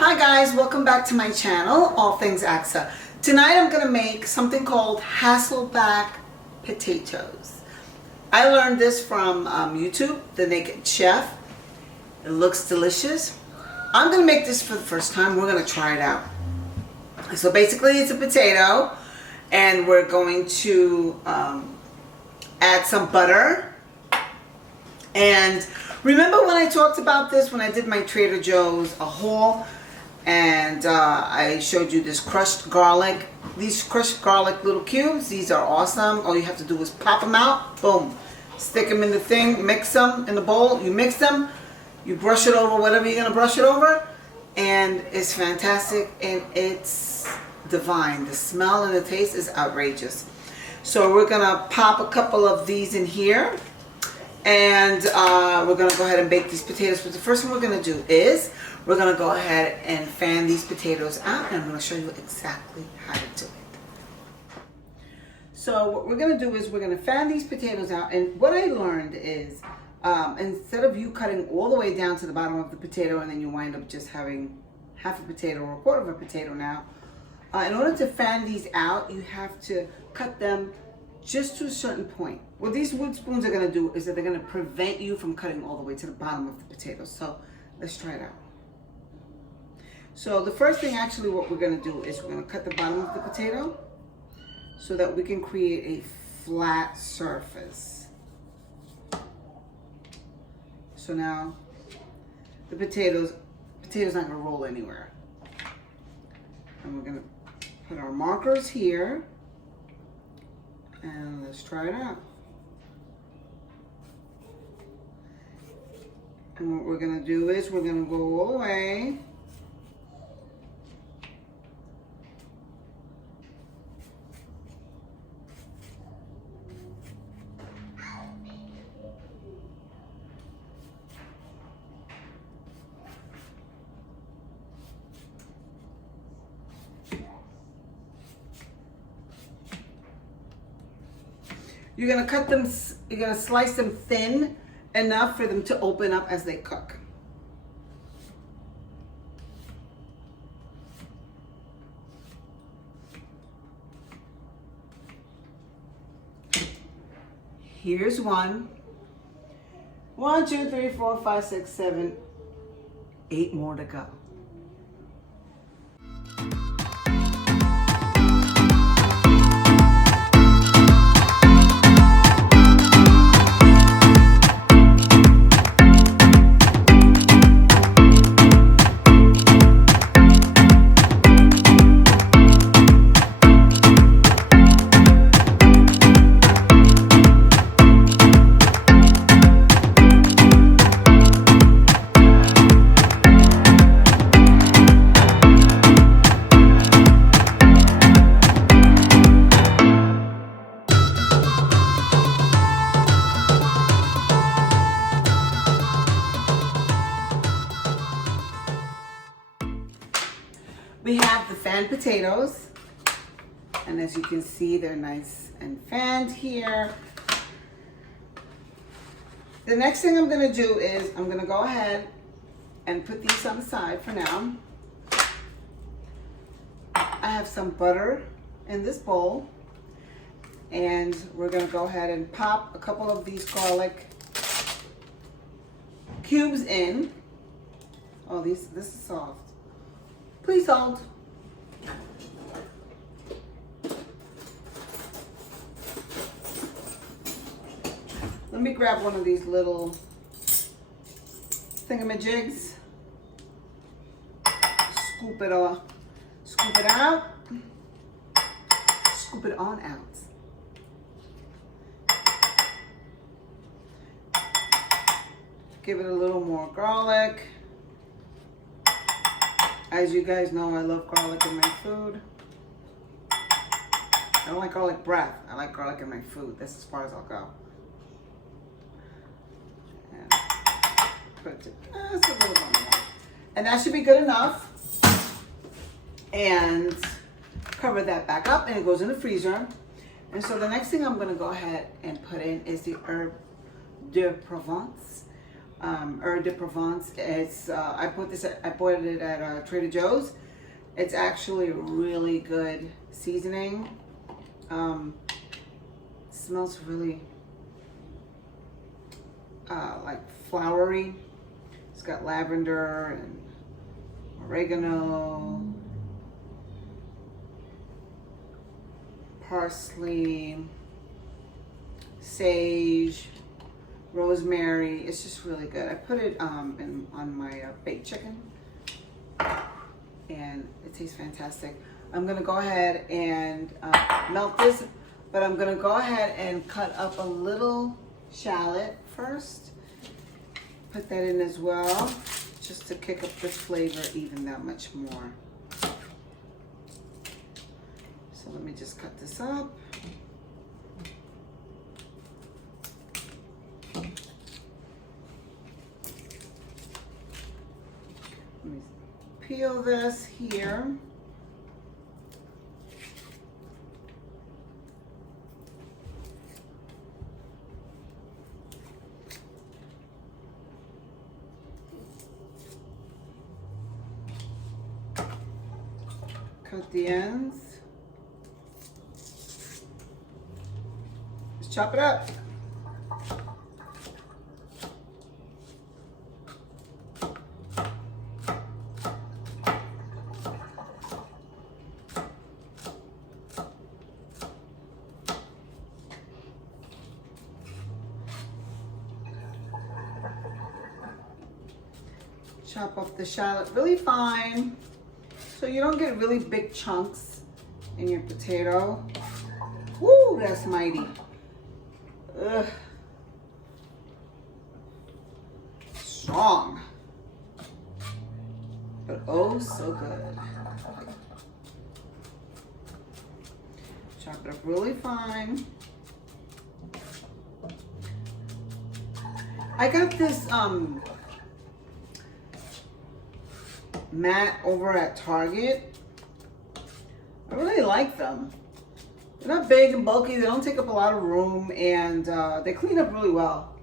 Hi guys, welcome back to my channel, All Things AXA. Tonight I'm going to make something called Hasselback potatoes. I learned this from YouTube, The Naked Chef. It looks delicious. I'm going to make this for the first time. We're going to try it out. So basically it's a potato and we're going to add some butter. And remember when I talked about this when I did my Trader Joe's haul? And I showed you this crushed garlic. These crushed garlic little cubes, these are awesome. All you have to do is pop them out, boom. Stick them in the thing, mix them in the bowl. You mix them, you brush it over, whatever you're gonna brush it over. And it's fantastic and it's divine. The smell and the taste is outrageous. So we're gonna pop a couple of these in here. And we're going to go ahead and bake these potatoes. But the first thing we're going to do is we're going to go ahead and fan these potatoes out. And I'm going to show you exactly how to do it. So what we're going to do is we're going to fan these potatoes out. And what I learned is instead of you cutting all the way down to the bottom of the potato and then you wind up just having half a potato or a quarter of a potato now, in order to fan these out, you have to cut them just to a certain point. What these wood spoons are going to do is that they're going to prevent you from cutting all the way to the bottom of the potatoes. So let's try it out. So the first thing actually what we're going to do is we're going to cut the bottom of the potato so that we can create a flat surface. So now the potato's not going to roll anywhere. And we're going to put our markers here. And let's try it out. And what we're going to do is we're going to go all the way. You're going to cut them, you're going to slice them thin enough for them to open up as they cook. Here's one. 1, 2, 3, 4, 5, 6, 7, 8 more to go. We have the fanned potatoes, and as you can see, they're nice and fanned here. The next thing I'm going to do is I'm going to go ahead and put these on the side for now. I have some butter in this bowl, and we're going to go ahead and pop a couple of these garlic cubes in. Oh, this is soft. Please hold. Let me grab one of these little thingamajigs. Scoop it off. Scoop it out. Scoop it on out. Give it a little more garlic. As you guys know, I love garlic in my food. I don't like garlic breath. I like garlic in my food. That's as far as I'll go. And put just a little bit more. And that should be good enough. And cover that back up and it goes in the freezer. And so the next thing I'm going to go ahead and put in is the herb de Provence. Heure de Provence. It's I bought it at Trader Joe's. It's actually a really good seasoning. Smells really like flowery. It's got lavender and oregano, parsley, sage, rosemary. It's just really good. I put it on my baked chicken, and it tastes fantastic. I'm gonna go ahead and melt this, but I'm gonna go ahead and cut up a little shallot first. Put that in as well, just to kick up the flavor even that much more. So let me just cut this up. Let me peel this here. Cut the ends. Just chop it up. Chop up the shallot really fine, so you don't get really big chunks in your potato. Woo, that's mighty. Ugh. Strong, but oh so good. Chop it up really fine. I got this mat over at Target. I really like them. They're not big and bulky, they don't take up a lot of room, and they clean up really well.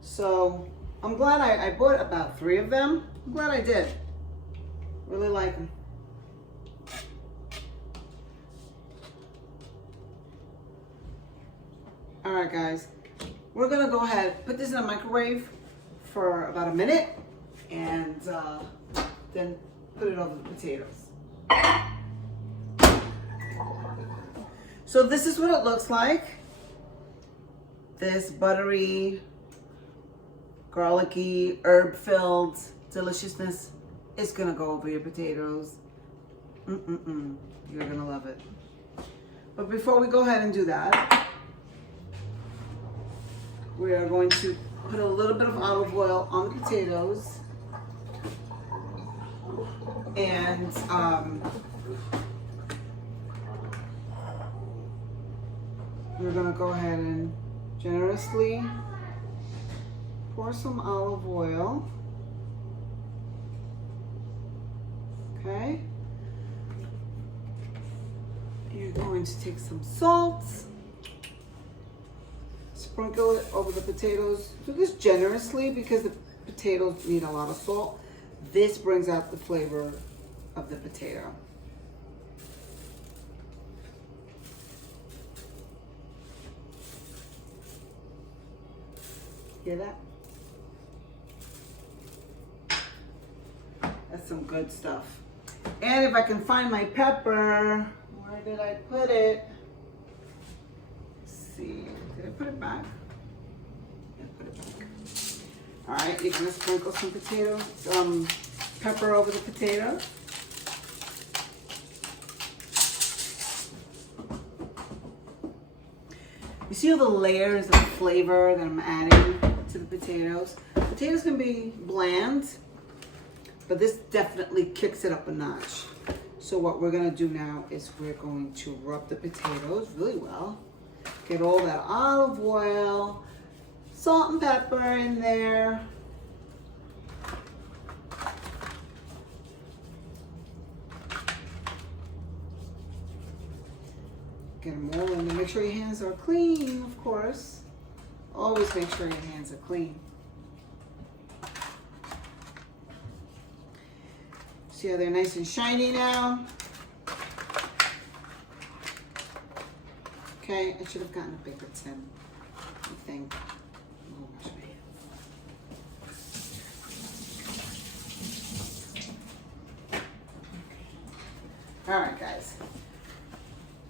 So I'm glad I bought about 3 of them. I'm glad I did. Really like them. Alright guys, we're gonna go ahead, put this in a microwave for about a minute, and then put it over the potatoes. So this is what it looks like. This buttery, garlicky, herb-filled deliciousness is gonna go over your potatoes. You're gonna love it. But before we go ahead and do that, we are going to put a little bit of olive oil on the potatoes. And we're gonna go ahead and generously pour some olive oil. Okay. You're going to take some salt, sprinkle it over the potatoes. Do this generously because the potatoes need a lot of salt. This brings out the flavor of the potato. Hear that? That's some good stuff. And if I can find my pepper, where did I put it? Let's see, did I put it back? Yeah, put it back. All right, you're gonna sprinkle some pepper over the potato. You see all the layers of flavor that I'm adding to the potatoes? Potatoes can be bland, but this definitely kicks it up a notch. So what we're gonna do now is we're going to rub the potatoes really well. Get all that olive oil, salt and pepper in there. Get them all in there. Make sure your hands are clean, of course. Always make sure your hands are clean. See how they're nice and shiny now? Okay, I should have gotten a bigger tin, I think. Oh, gosh, all right, guys.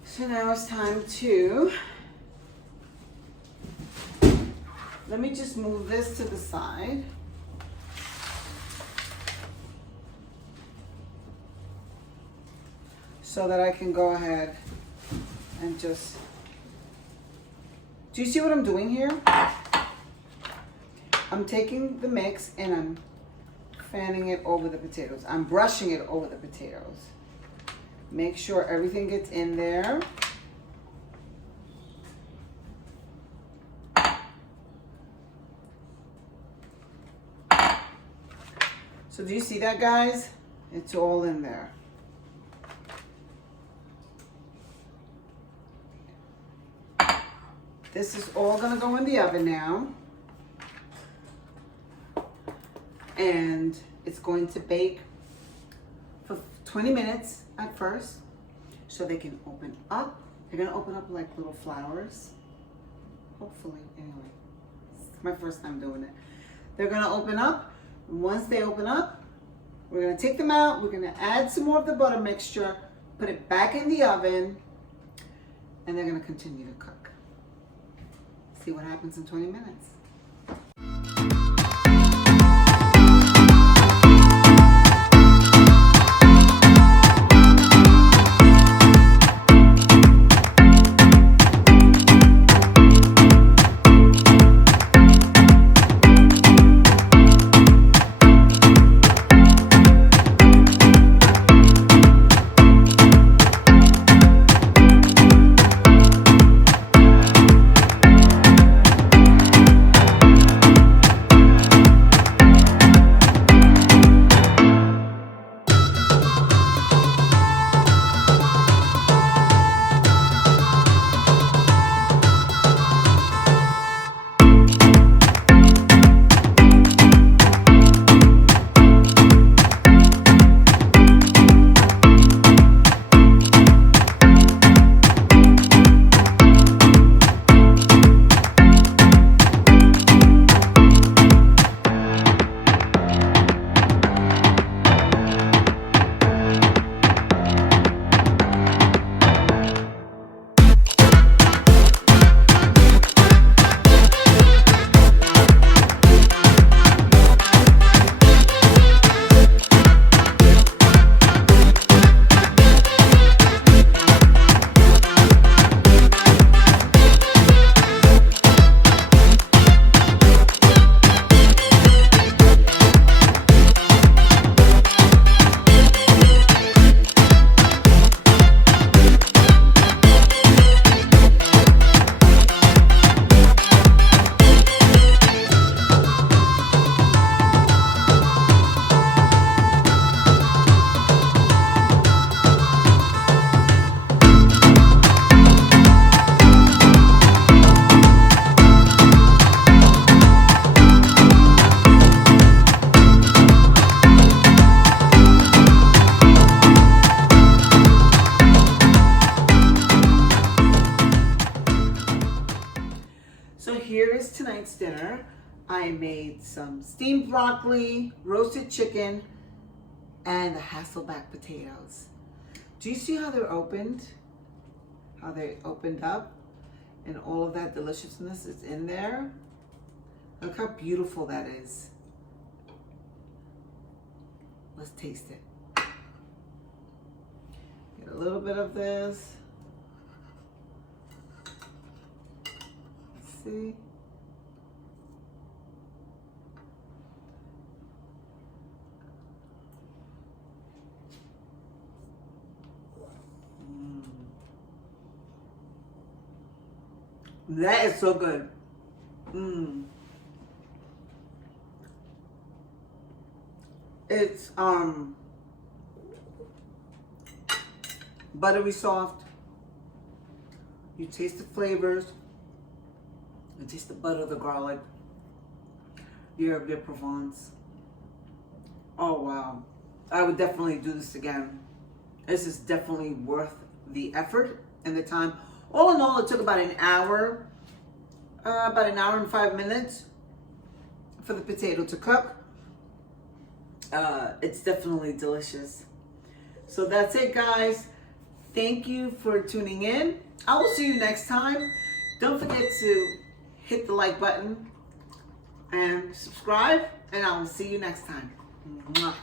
So now it's time to, let me just move this to the side. So that I can go ahead and just, do you see what I'm doing here? I'm taking the mix and I'm fanning it over the potatoes. I'm brushing it over the potatoes. Make sure everything gets in there. So do you see that, guys? It's all in there. This is all gonna go in the oven now. And it's going to bake for 20 minutes at first, so they can open up. They're gonna open up like little flowers. Hopefully, anyway. It's my first time doing it. They're gonna open up. Once they open up, we're gonna take them out. We're gonna add some more of the butter mixture, put it back in the oven, and they're gonna continue to cook. See what happens in 20 minutes. Here is tonight's dinner. I made some steamed broccoli, roasted chicken, and the Hasselback potatoes. Do you see how they're opened? How they opened up? And all of that deliciousness is in there. Look how beautiful that is. Let's taste it. Get a little bit of this. Let's see. That is so good. It's buttery soft. You taste the flavors. You taste the butter, the garlic, your Provence. Oh wow. I would definitely do this again. This is definitely worth the effort and the time. All in all, it took about an hour and 5 minutes for the potato to cook. It's definitely delicious. So that's it, guys. Thank you for tuning in. I will see you next time. Don't forget to hit the like button and subscribe, and I will see you next time. Mwah.